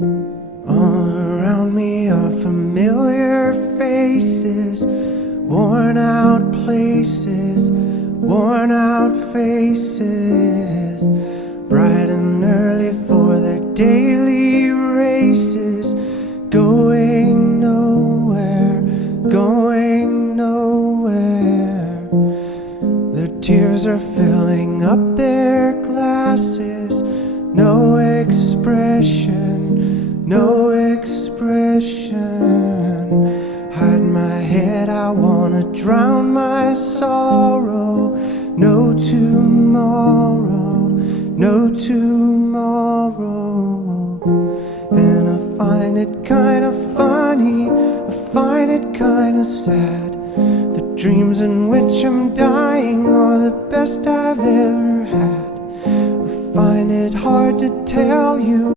All around me are familiar faces, worn out places, worn out faces, bright and early for their daily races, going nowhere, going nowhere. Their tears are filling up their glasses, no expression, no expression. Hide my head, I wanna drown my sorrow. No tomorrow, no tomorrow. And I find it kinda funny, I find it kinda sad. The dreams in which I'm dying are the best I've ever had. I find it hard to tell you